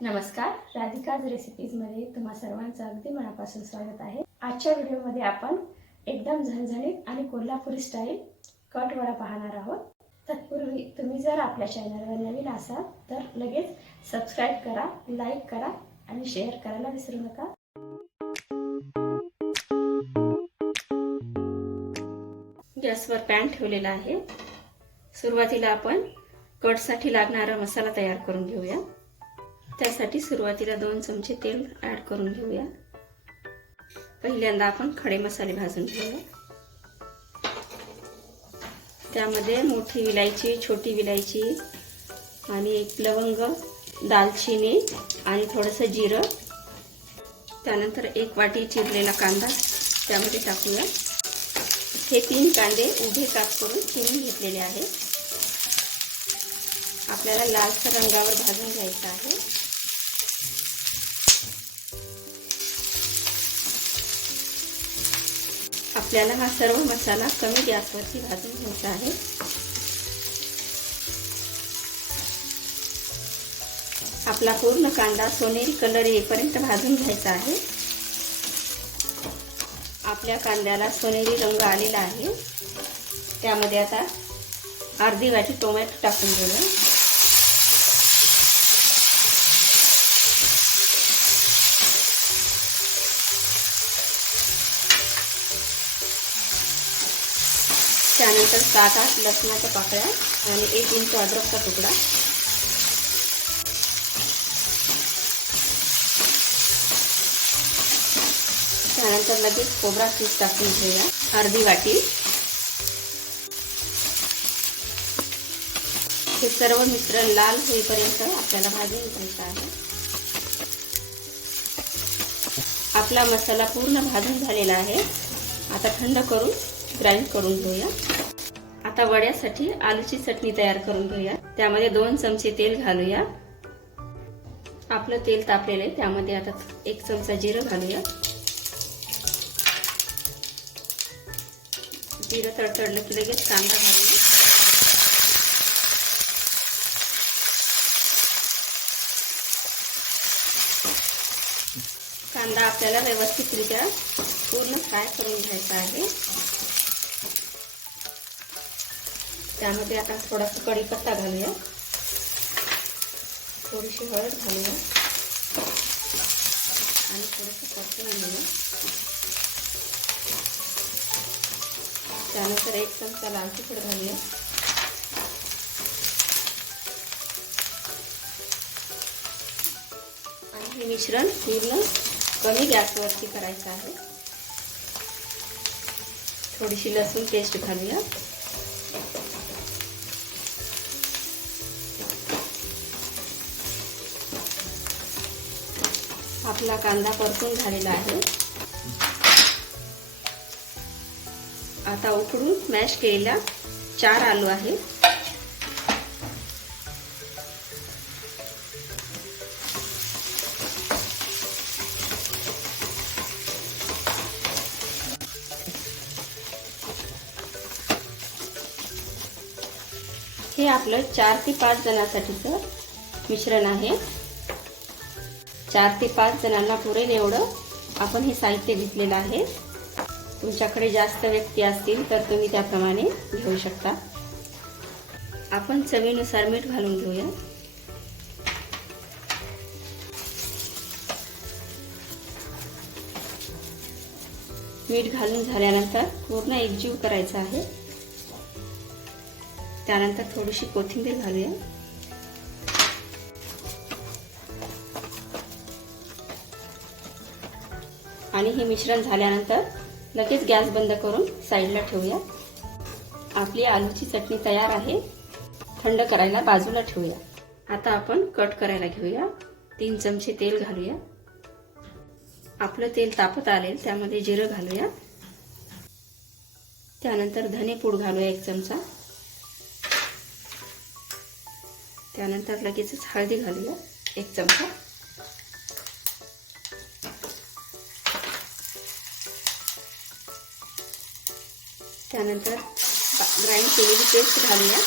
नमस्कार राधिकाज रेसिपीजमध्ये तुम्हा सर्वांचं अगदी मनापासून स्वागत आहे. आजच्या व्हिडिओमध्ये आपण एकदम झणझणीत आणि कोल्हापुरी स्टाईल कट वडा पाहणार आहोत. तत्पूर्वी तुम्ही जर आपल्या चॅनलवर नवीन असाल तर लगेच सबस्क्राईब करा लाईक करा आणि शेअर करायला विसरू नका. गॅसवर पॅन ठेवलेला आहे. सुरुवातीला आपण कटसाठी लागणारा मसाला तयार करून घेऊया. त्यासाठी सुरुवातीला दोन चमचे तेल ॲड करून घेऊया. पहिल्यांदा आपण खडे मसाले भाजून घेऊया. त्यामध्ये मोठी विलायची छोटी विलायची आणि एक लवंग दालचिनी आणि थोडंसं जिरं. त्यानंतर एक वाटी चिरलेला कांदा त्यामध्ये टाकूया. हे तीन कांदे उभे काप करून चिरून घेतलेले आहेत. आपल्याला लालसर रंगावर भाजून घ्यायचं आहे. आपल्याला हा सर्व मसाला कमी गॅसवरती भाजून घ्यायचा आहे. आपला पूर्ण कांदा सोनेरी कलर येईपर्यंत भाजून घ्यायचा आहे. आपल्या कांद्याला सोनेरी रंग आलेला आहे. त्यामध्ये आता अर्धी वाटी टोमॅटो टाकून देऊ त्यानंतर सात आठ लसणाच्या पाकळ्या आणि एक इंच अद्रकचा तुकडा. त्यानंतर लगेच खोबरा चीज टाकून घेऊया. अर्धी वाटी. हे सर्व मिश्रण लाल होईपर्यंत आपल्याला भाजून घ्यायचं आहे. आपला मसाला पूर्ण भाजून झालेला आहे. आता थंड करून ग्राइंड करून घेऊया. आता वड्यासाठी आलूची चटणी तयार करून घेऊया. त्यामध्ये दोन चमचे तेल घालूया. आपलं तेल तापलेलं आहे त्यामध्ये आता एक चमचा जिरं घालूया. जिरं तडतडलं की लगेच कांदा घालू कांदा आपल्याला व्यवस्थितरित्या पूर्ण फ्राय करून घ्यायचा आहे. त्यामध्ये आता थोडासा कढीपत्ता घालूया. थोडीशी हळद घालूया. आणि थोडंसं परतून त्यानंतर एक चमचा लाल तिखट घालूया. आणि हे मिश्रण पूर्ण कमी गॅसवरती करायचं आहे. थोडीशी लसूण पेस्ट घालूया. आपला कांदा परतून झालेला आहे. आता उकडून मॅश केलेल्या चार आलू आहे हे आपलं चार ते पाच जणांसाठीचं मिश्रण आहे. चार ते पाच जणांना पुरेल एवढं आपण हे साहित्य घेतलेलं आहे. तुमच्याकडे जास्त व्यक्ती असतील तर तुम्ही त्याप्रमाणे घेऊ शकता. आपण चवीनुसार मीठ घालून घेऊया. मीठ घालून झाल्यानंतर पूर्ण एकजीव करायचा आहे. त्यानंतर थोडीशी कोथिंबीर घालूया. आणि हे मिश्रण झाल्यानंतर लगेच गॅस बंद करून साईडला ठेवूया. आपली आलूची चटणी तयार आहे. थंड करायला बाजूला ठेवूया. आता आपण कट करायला घेऊया. तीन चमचे तेल घालूया. आपलं तेल तापत आले त्यामध्ये जिरं घालूया. त्यानंतर धने पूड घालूया एक चमचा. त्यानंतर लगेचच हळदी घालूया एक चमचा. त्यानंतर ग्राइंड केलेली पेस्ट घालूया.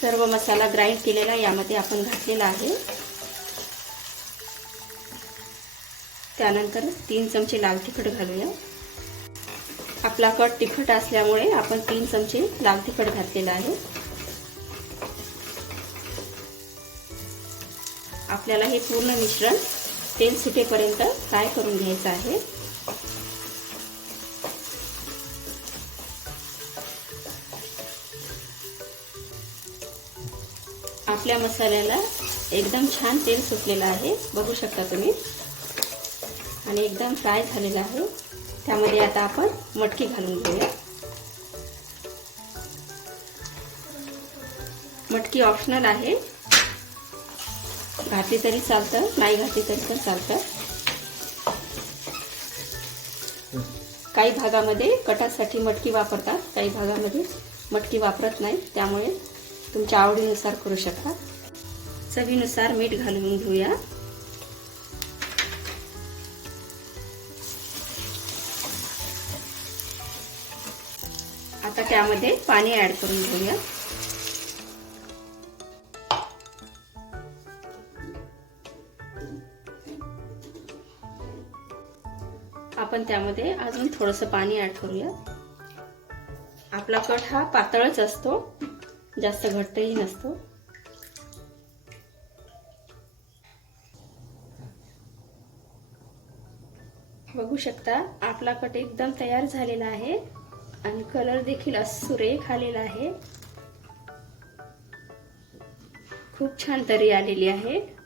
सर्व मसाला ग्राइंड केलेला यामध्ये आपण घातलेला आहे. त्यानंतर तीन चमचे लाल तिखट घालूया. आपला कट तिखट असल्यामुळे आपण तीन चमचे लाल तिखट घातलेला आहे. आपल्याला हे पूर्ण मिश्रण तेल सुटेपर्यंत फ्राय करून घ्यायचं आहे. आपल्या मसाल्याला एकदम छान तेल सुटलेलं आहे. बघू शकता तुम्ही. आणि एकदम फ्राय झालेलं आहे. त्यामध्ये आता आपण मटकी घालून घेऊया. मटकी ऑप्शनल आहे. घातली तरी चालतं नाही घातली तरी पण चालतं. काही भागामध्ये कटासाठी मटकी वापरतात काही भागामध्ये मटकी वापरत नाही त्यामुळे तुमच्या आवडीनुसार करू शकता. चवीनुसार मीठ घालून घेऊया. आता त्यामध्ये पाणी ऍड करून घेऊया. आपण त्यामध्ये अजून थोडंसं पाणी ॲड करूया. आपला कट हा पातळच असतो. जास्त घट्टही नसतो. बघू शकता आपला कट एकदम तयार झालेला आहे आणि कलर देखील सुरेख आलेला आहे. खूप छान तरी आलेली आहे.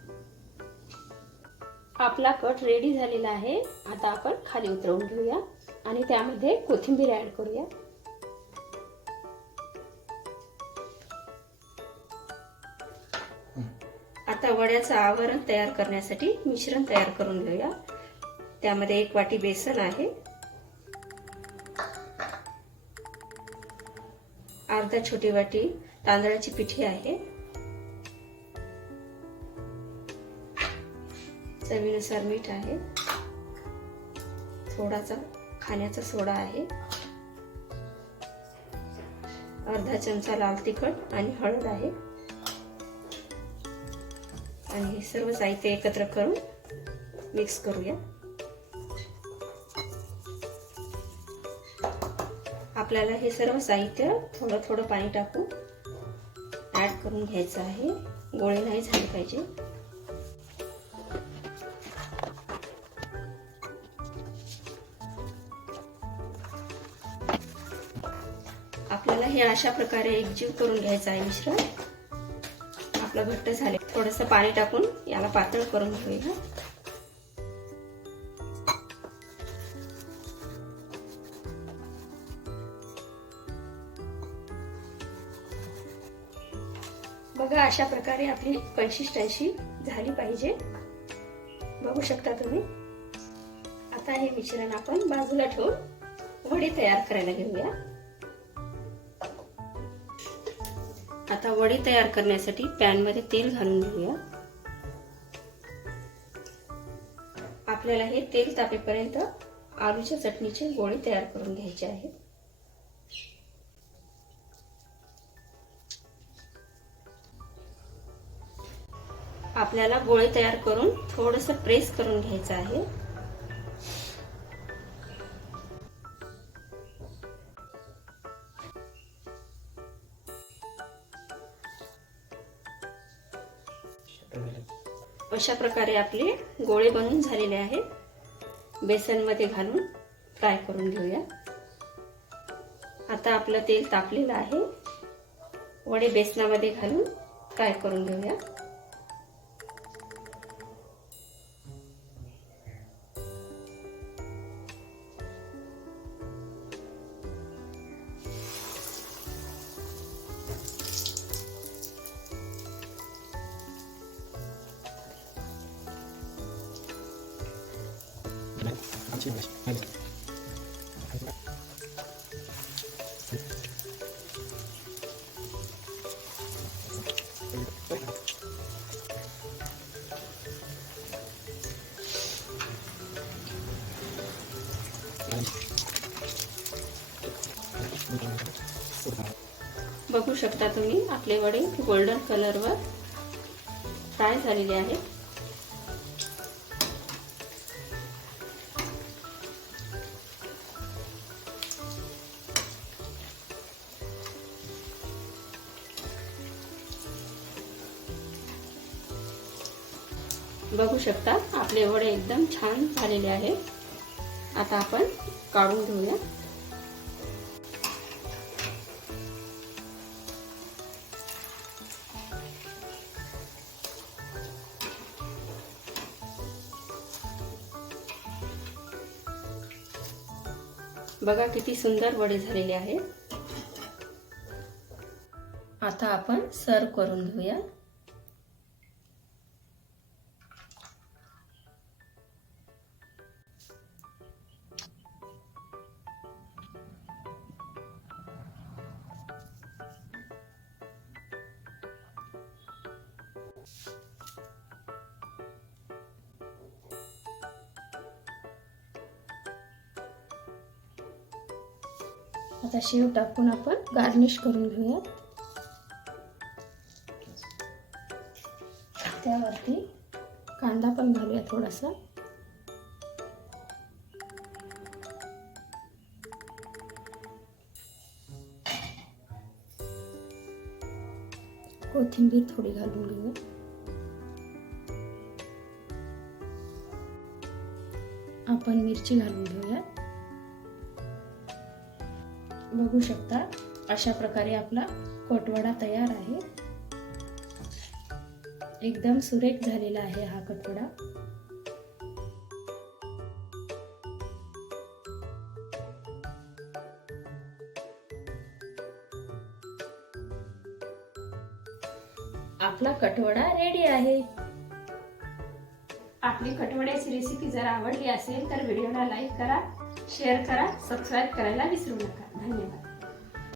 आपला कट रेडी झालेला आहे. आता आपण खाली उतरवून घेऊया आणि त्यामध्ये कोथिंबीर ॲड करूया. आता वड्याचं आवरण तयार करण्यासाठी मिश्रण तयार करून घेऊया. त्यामध्ये एक वाटी बेसन आहे. अर्धा छोटी वाटी तांदळाची पिठी आहे. चवीनुसार मीठ आहे. थोडासा खाण्याचा सोडा आहे. अर्धा चमचा लाल तिखट आणि हळद आहे. आणि हे सर्व साहित्य एकत्र करून मिक्स करूया. आपल्याला हे सर्व साहित्य थोडं थोडं पाणी टाकून ऍड करून घ्यायचं आहे. गोळे नाही झाले पाहिजे. आपल्याला हे अशा प्रकारे एकजीव करून घ्यायचं आहे मिश्रण. आपलं घट्ट झाले. थोडस पाणी टाकून याला पातळ करून घेऊया. बघा अशा प्रकारे आपली कन्सिस्टन्सी झाली पाहिजे. बघू शकता तुम्ही. आता हे मिश्रण आपण बाजूला ठेवून वडी तयार करायला घेऊया. आता वडी तयार करण्यासाठी पॅनमध्ये तेल घालून घेऊया. आपल्याला हे तेल तापेपर्यंत आलूच्या चटणीचे गोळे तयार करून घ्यायचे आहेत. आपल्याला गोळे तयार करून थोडस प्रेस करून घ्यायचं आहे. अशा प्रकारे आपले गोळे बनून झालेले आहेत. बेसनमध्ये घालून फ्राय करून घेऊया. आता आपलं तेल तापलेलं आहे. वडे बेसनामध्ये घालून फ्राय करून घेऊया. भाजी बघू शकता तुम्ही आपले वडे गोल्डन कलरवर फ्राय झालेले आहेत. बघू शकता आपले वडे एकदम छान झालेले आहेत. आता आपण काढून घेऊया. बघा किती सुंदर वडे झालेले आहेत. आता आपण सर्व करून घेऊया. आता शेव टाकून आपण गार्निश करून घेऊयात. त्यावरती कांदा पण घालूया थोडासा. कोथिंबीर थोडी घालून घेऊया आपण मिरची घालून घेऊया बघू शकता अशा प्रकारे आपला कटवडा तयार आहे. एकदम सुरेख झालेला आहे हा कटवडा. आपला कटवडा रेडी आहे. आपली कटवड्याची रेसिपी जर आवडली असेल तर व्हिडिओला लाईक करा शेअर करा सबस्क्राईब करायला विसरू नका. धन्यवाद.